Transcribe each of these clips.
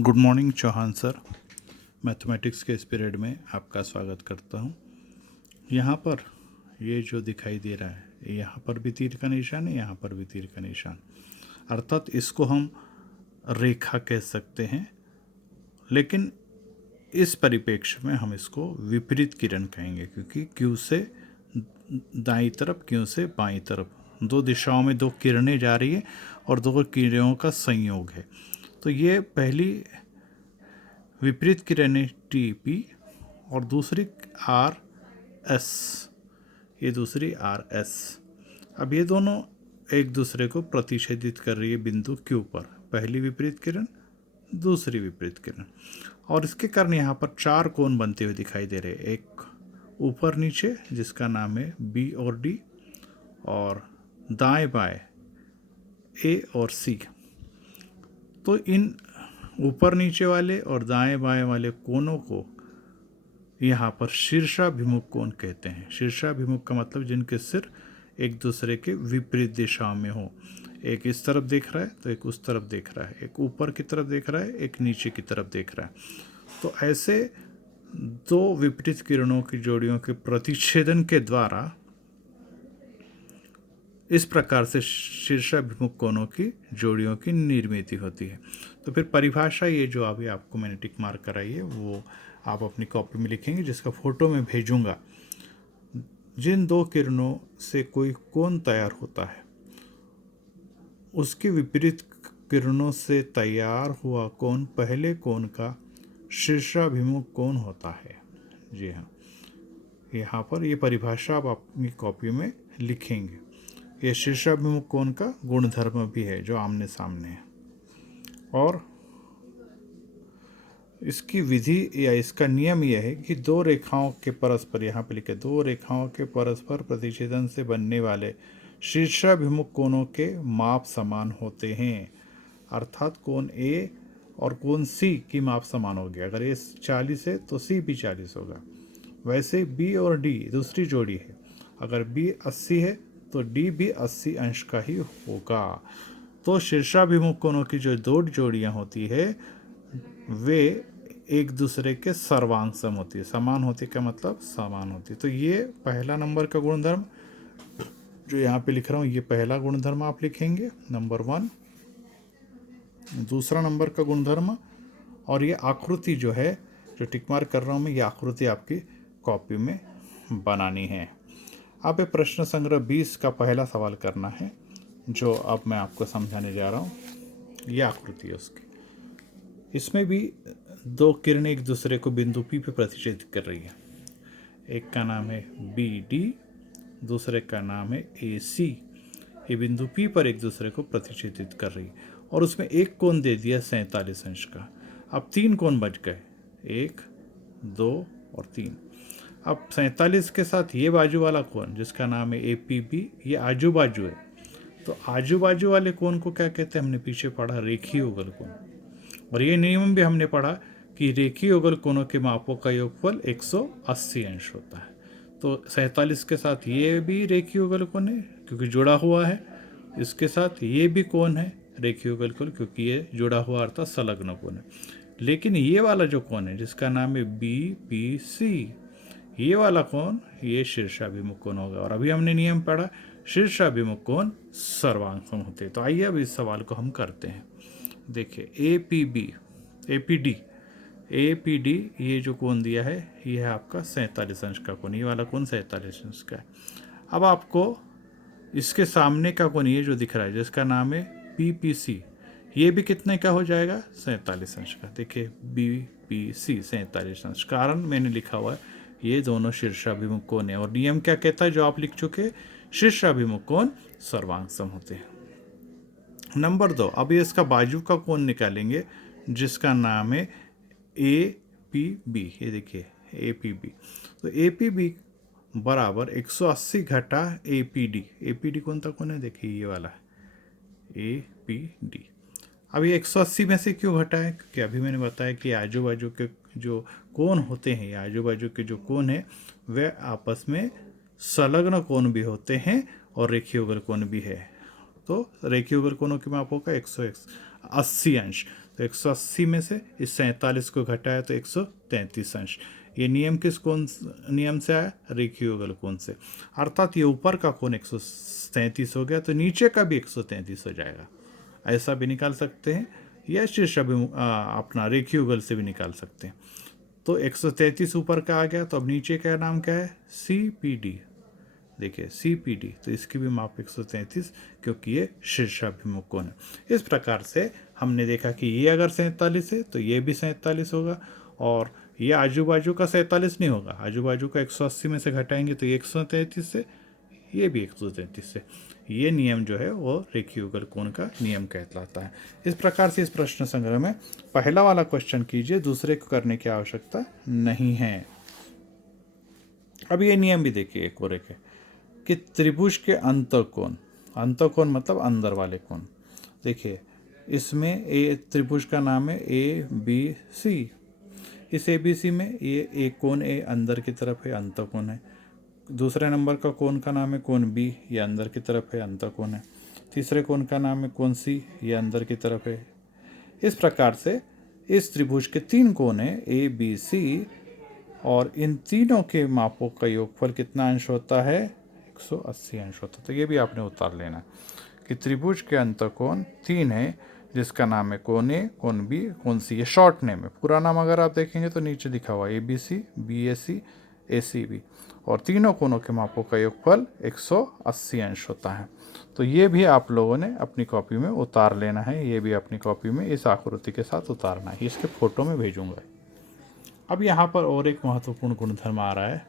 Good morning Chauhan sir. Mathematics के इस period में आपका स्वागत करता हूँ। यहाँ पर ये जो दिखाई दे रहा है, यहाँ पर भी तीर का निशान है, यहाँ पर भी तीर का निशान, अर्थात इसको हम रेखा कह सकते हैं, लेकिन इस परिप्रेक्ष्य में हम इसको विपरीत किरण कहेंगे, क्योंकि क्यू से दाईं तरफ, क्यू से बाईं तरफ, दो दिशाओं में दो किरणें जा रही है और दो किरणों का संयोग है। तो ये पहली विपरीत किरणें टी पी और दूसरी आर एस, ये दूसरी आर एस। अब ये दोनों एक दूसरे को प्रतिच्छेदित कर रही है बिंदु क्यू पर, पहली विपरीत किरण, दूसरी विपरीत किरण, और इसके कारण यहाँ पर चार कोण बनते हुए दिखाई दे रहे हैं। एक ऊपर नीचे जिसका नाम है बी और डी, और दाएं बाएं ए और सी। तो इन ऊपर नीचे वाले और दाएं बाएं वाले कोणों को यहाँ पर शीर्षाभिमुख कोण कहते हैं। शीर्षाभिमुख का मतलब जिनके सिर एक दूसरे के विपरीत दिशाओं में हो। एक इस तरफ देख रहा है तो एक उस तरफ देख रहा है, एक ऊपर की तरफ देख रहा है, एक नीचे की तरफ देख रहा है। तो ऐसे दो विपरीत किरणों की जोड़ियों के प्रतिच्छेदन के द्वारा इस प्रकार से शीर्षाभिमुख कोणों की जोड़ियों की निर्मित होती है। तो फिर परिभाषा ये जो अभी आपको मैंने टिक मार्क कराई है वो आप अपनी कॉपी में लिखेंगे, जिसका फोटो मैं भेजूंगा। जिन दो किरणों से कोई कोण तैयार होता है उसके विपरीत किरणों से तैयार हुआ कोण पहले कोण का शीर्षाभिमुख कोण होता है। जी हाँ, यहाँ पर ये परिभाषा आप अपनी कॉपी में लिखेंगे। ये शीर्षाभिमुख कोण का गुणधर्म भी है जो आमने सामने है, और इसकी विधि या इसका नियम यह है कि दो रेखाओं के परस्पर, यहाँ पे लिखे, दो रेखाओं के परस्पर प्रतिच्छेदन से बनने वाले शीर्षाभिमुख कोणों के माप समान होते हैं। अर्थात कोण ए और कोण सी की माप समान होगी। अगर ए 40 है तो सी भी 40 होगा। वैसे बी और डी दूसरी जोड़ी है, अगर बी 80 है तो डी भी 80 अंश का ही होगा। तो शीर्षाभिमुख कोणों की जो दो जोड़ियां होती है वे एक दूसरे के सर्वांग होती है। समान होती का मतलब समान होती है। तो ये पहला नंबर का गुणधर्म जो यहाँ पे लिख रहा हूँ, ये पहला गुणधर्म आप लिखेंगे, नंबर 1। दूसरा नंबर का गुणधर्म, और ये आकृति जो है जो टिक मार्क कर रहा हूँ मैं, ये आकृति आपकी कॉपी में बनानी है। अब ये प्रश्न संग्रह 20 का पहला सवाल करना है जो अब मैं आपको समझाने जा रहा हूँ। ये आकृति है उसकी। इसमें भी दो किरणें एक दूसरे को बिंदु पी पे प्रतिच्छेदित कर रही है। एक का नाम है बी डी, दूसरे का नाम है ए सी। ये बिंदु पी पर एक दूसरे को प्रतिच्छेदित कर रही है, और उसमें एक कोण दे दिया 47 अंश का। अब तीन कोण बच गए, 1, 2 और 3। अब 47 के साथ ये बाजू वाला कोण जिसका नाम है ए पी बी, ये आजू बाजू है। तो आजू बाजू वाले कोण को क्या कहते हैं, हमने पीछे पढ़ा रेखीय युगल कोण। और ये नियम भी हमने पढ़ा कि रेखीय युगल कोणों के मापों का योगफल 180 अंश होता है। तो 47 के साथ ये भी रेखीय युगल कोण है क्योंकि जुड़ा हुआ है, इसके साथ ये भी कोण है रेखीय युगल कोण क्योंकि ये जुड़ा हुआ अर्थात संलग्न कोण है। लेकिन ये वाला जो कोण है जिसका नाम है बी पी सी, ये वाला कोण ये शीर्षाभिमुख कोण होगा। और अभी हमने नियम पढ़ा शीर्षाभिमुख कोण सर्वांग होते हैं। तो आइए अब इस सवाल को हम करते हैं। देखिए A P B, A P D, A P D ये जो कोण दिया है ये है आपका 47 अंश का कोण। ये वाला कोण 47 अंश का है। अब आपको इसके सामने का कोण ये जो दिख रहा है जिसका नाम है पी पी सी, ये भी कितने का हो जाएगा, 47 अंश का। देखिए बी पी सी 47 अंश, कारण मैंने लिखा हुआ है ये दोनों शीर्षाभिमुख कोण है। और नियम क्या कहता है जो आप लिख चुके, शीर्षाभिमुख कोण सर्वांग सम होते हैं। नंबर 2, अब ये इसका बाजू का कोण निकालेंगे जिसका नाम है ए पी बी। ये देखिए ए पी बी, तो ए पी बी बराबर 180 घटा ए P D. A P D कौन सा कोण है, देखिए ये वाला है ए पी डी। अब ये 180 में से क्यों घटा है, क्योंकि अभी मैंने बताया कि आजू बाजू के जो कोण होते हैं, आजू बाजू के जो कोण है वे आपस में संलग्न कोण भी होते हैं और रेखीय युगल कोण भी है। तो रेखीय युगल कोणों के मापों का 180 अंश। तो 180 में से इस 47 को घटाया तो 133 अंश। ये नियम कौन नियम से आया? रेखीय युगल कोण से। अर्थात ये ऊपर का कोण 133 हो गया तो नीचे का भी 133 हो जाएगा। ऐसा भी निकाल सकते हैं या शीर्ष अपना रेखीय युगल से भी निकाल सकते हैं। तो 133 ऊपर का आ गया तो अब नीचे का नाम क्या है? CPD। देखिए CPD, तो इसकी भी माप 133 क्योंकि ये शीर्षाभिमुख कोण है। इस प्रकार से हमने देखा कि ये अगर 47 है तो ये भी 47 होगा, और ये आजू बाजू का 47 नहीं होगा, आजू बाजू का 180 में से घटाएंगे तो ये 133 से, ये भी 133 से। ये नियम जो है वो रेखीय युगल कोण का नियम कहलाता है। इस प्रकार से इस प्रश्न संग्रह में पहला वाला क्वेश्चन कीजिए, दूसरे को करने की आवश्यकता नहीं है। अब ये नियम भी देखिए एक और एक है कि त्रिभुज के अंतःकोण, अंतःकोण मतलब अंदर वाले कोण। देखिए इसमें ए त्रिभुज का नाम है ABC। इस ABC में ये एक कोण ए अंदर की तरफ है, अंतःकोण है। दूसरे नंबर का कोण का नाम है कोण B, ये अंदर की तरफ है, अंतःकोण है। तीसरे कोण का नाम है कोण C, ये अंदर की तरफ है। इस प्रकार से इस त्रिभुज के 3 कोण है ABC, और इन तीनों के मापों का योगफल कितना अंश होता है? 180 अंश होता है। तो ये भी आपने उतार लेना है कि त्रिभुज के अंतःकोण 3 है, जिसका नाम है कोण ए, कोण बी, कोण सी। ये शॉर्ट नेम है, पूरा नाम अगर आप देखेंगे तो नीचे लिखा हुआ है ABC, BAC, ACB, और तीनों कोणों के मापों का योगफल 180 अंश होता है। तो ये भी आप लोगों ने अपनी कॉपी में उतार लेना है, ये भी अपनी कॉपी में इस आकृति के साथ उतारना है, इसके फोटो में भेजूंगा। अब यहाँ पर और एक महत्वपूर्ण गुणधर्म आ रहा है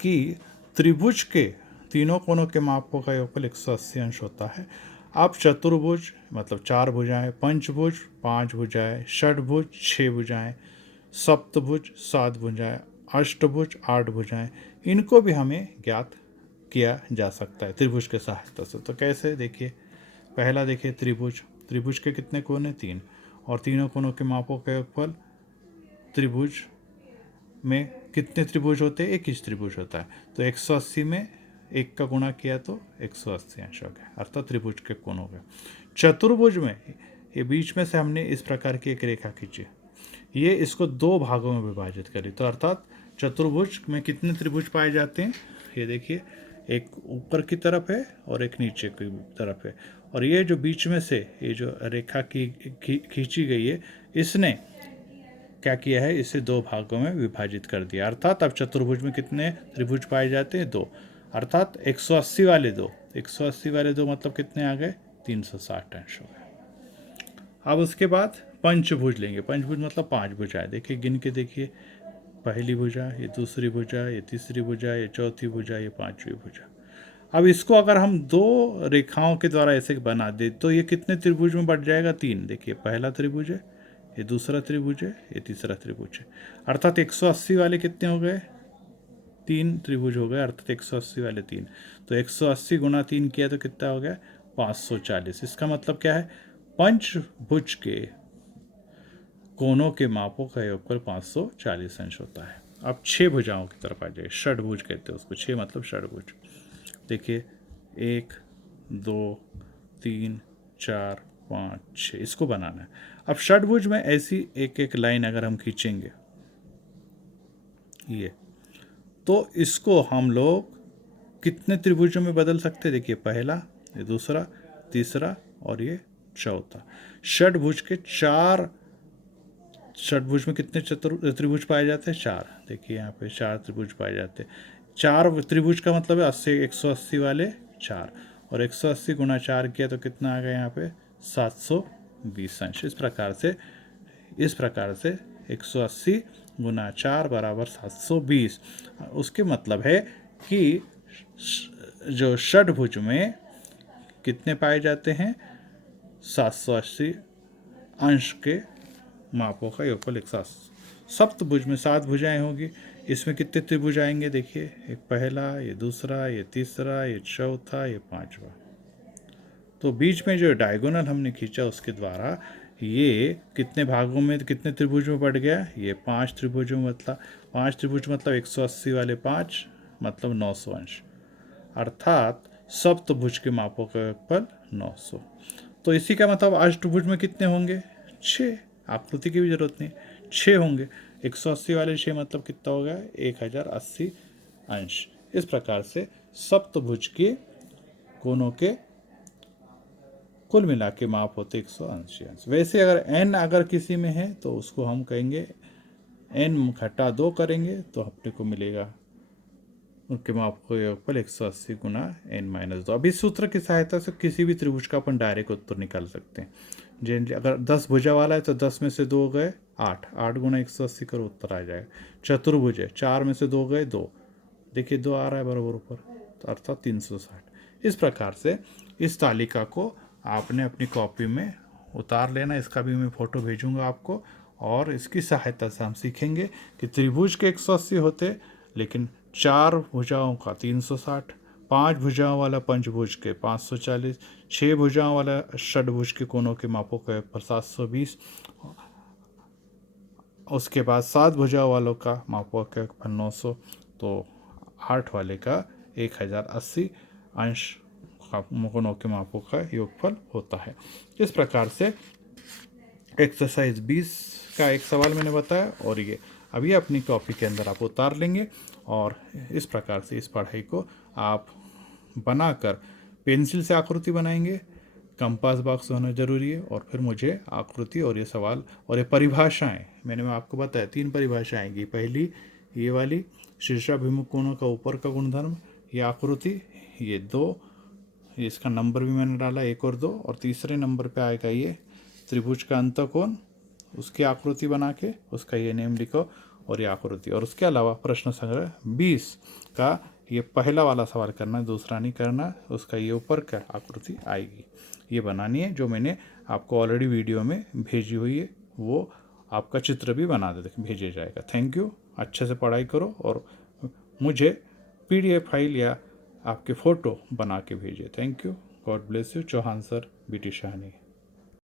कि त्रिभुज के तीनों कोणों के मापों का योगफल 180 अंश होता है। अब चतुर्भुज मतलब 4 भुजाएं, पंचभुज 5 भुजाएं, षटभुज 6 भुजाएं, सप्तभुज 7 भुजाएं, अष्टभुज 8 भुजाएं, इनको भी हमें ज्ञात किया जा सकता है त्रिभुज के सहायता से। तो कैसे? देखिए पहला देखिए त्रिभुज, त्रिभुज के कितने कोण हैं? 3, और तीनों कोणों के मापों का योगफल, त्रिभुज में कितने त्रिभुज होते हैं? 21 त्रिभुज होता है, तो 180 में 1 का गुणा किया तो 180 अंश हो गया, अर्थात त्रिभुज के कोण हो गए। चतुर्भुज में ये बीच में से हमने इस प्रकार की एक रेखा खींची, ये इसको 2 भागों में विभाजित करी, तो अर्थात चतुर्भुज में कितने त्रिभुज पाए जाते हैं? ये देखिए एक ऊपर की तरफ है और एक नीचे की तरफ है, और ये जो बीच में से ये जो रेखा खींची गई है, इसने क्या किया है? इसे 2 भागों में विभाजित कर दिया। अर्थात अब चतुर्भुज में कितने त्रिभुज पाए जाते हैं? 2, अर्थात 180 वाले 2, 180 वाले 2 मतलब कितने आ गए? 360 अंश हो गए। अब उसके बाद पंचभुज लेंगे, पंचभुज मतलब 5 भुजाएं। देखिए गिन के देखिए, पहली भुजा, ये दूसरी भुजा, ये तीसरी भुजा, ये चौथी भुजा, ये 5वीं भुजा। अब इसको अगर हम 2 रेखाओं के द्वारा ऐसे बना दे तो ये कितने त्रिभुज में बढ़ जाएगा? 3। देखिए पहला त्रिभुज है, ये दूसरा त्रिभुज है, ये तीसरा त्रिभुज है, अर्थात 180 वाले कितने हो गए? 3 त्रिभुज हो गए, अर्थात 180 वाले 3। तो 180 गुणा 3 किया तो कितना हो गया? 540। इसका मतलब क्या है? पंचभुज के कोणों के मापों का योगफल 540 अंश होता है। अब 6 भुजाओं की तरफ आ जाए, षटभुज कहते हैं उसको, 6 मतलब षटभुज। देखिए 1, 2, 3, 4, 5, 6, इसको बनाना है। अब षटभुज में ऐसी एक एक लाइन अगर हम खींचेंगे ये, तो इसको हम लोग कितने त्रिभुजों में बदल सकते हैं? देखिए पहला, ये दूसरा, तीसरा और ये चौथा। षटभुज के 4, षटभुज में कितने त्रिभुज पाए जाते हैं? 4। देखिए यहाँ पे 4 त्रिभुज पाए जाते हैं। 4 त्रिभुज का मतलब है 80, 180 वाले 4, और 180 गुणा 4 किया तो कितना आ गया यहाँ पे? 720 अंश। इस प्रकार से 180 गुना 4 बराबर 720। उसके मतलब है कि जो षटभुज में कितने पाए जाते हैं? 780 अंश के मापों का योगफल 180। सप्तभुज में 7 भुजाएं होगी, इसमें कितने त्रिभुज आएंगे? देखिए एक पहला, ये दूसरा, ये तीसरा, ये चौथा, ये 5वां। तो बीच में जो डायगोनल हमने खींचा उसके द्वारा ये कितने भागों में, कितने त्रिभुज में बढ़ गया? ये 5 त्रिभुजों मतलब 5 त्रिभुज मतलब 180 वाले 5 मतलब 900 अंश, अर्थात सप्तभुज के मापों का योगफल 900। तो इसी का मतलब अष्टभुज में कितने होंगे? 6। आकृति की भी जरूरत नहीं, 6 होंगे। 180 वाले 6 मतलब कितना हो गया? 1080 अंश। इस प्रकार से सप्तभुज के कोणों के कुल मिला के माप होते 180 अंश। वैसे अगर n अगर किसी में है तो उसको हम कहेंगे n-2 करेंगे तो अपने को मिलेगा उनके माप को योगफल 180 गुना n-2। अब इस सूत्र की सहायता से किसी भी त्रिभुज का अपन डायरेक्ट उत्तर निकाल सकते हैं। जनरली अगर 10 भुजा वाला है तो 10 में से 2 गए 8, 8 गुना 180 करो उत्तर आ जाएगा। चतुर्भुज है, 4 में से 2 गए 2, देखिए 2 आ रहा है बराबर ऊपर, तो अर्थात 360। इस प्रकार से इस तालिका को आपने अपनी कॉपी में उतार लेना। इसका भी मैं फ़ोटो भेजूंगा आपको, और इसकी सहायता से हम सीखेंगे कि त्रिभुज के 180 होते, लेकिन 4 भुजाओं का 360, 5 भुजाओं वाला पंचभुज के 540, 6 भुजाओं वाला षडभुज के कोनों के मापों का 720, उसके बाद 7 भुजाओं वालों का मापों का 900, तो 8 वाले का 1080 अंश कोनों के मापों का योगफल होता है। इस प्रकार से एक्सरसाइज 20 का एक सवाल मैंने बताया, और ये अभी अपनी कॉपी के अंदर आप उतार लेंगे, और इस प्रकार से इस पढ़ाई को आप बनाकर पेंसिल से आकृति बनाएंगे। कंपास बॉक्स होना जरूरी है, और फिर मुझे आकृति और ये सवाल और ये परिभाषाएं मैंने आपको बताया 3 परिभाषाएं आएंगी। पहली ये वाली शीर्षाभिमुख कोणों का ऊपर का गुणधर्म, ये आकृति, ये 2, इसका नंबर भी मैंने डाला 1 और 2, और तीसरे नंबर पे आएगा ये त्रिभुज का अंतःकोण, उसकी आकृति बना के उसका ये नेम लिखो और ये आकृति। और उसके अलावा प्रश्न संग्रह 20 का ये पहला वाला सवाल करना है, दूसरा नहीं करना। उसका ये ऊपर का आकृति आएगी, ये बनानी है, जो मैंने आपको ऑलरेडी वीडियो में भेजी हुई है, वो आपका चित्र भी बना दे भेजा जाएगा। Thank you. अच्छे से पढ़ाई करो और मुझे PDF फाइल या आपके फ़ोटो बना के भेजिए। Thank you. God bless you. Chauhan sir, BT Shahani.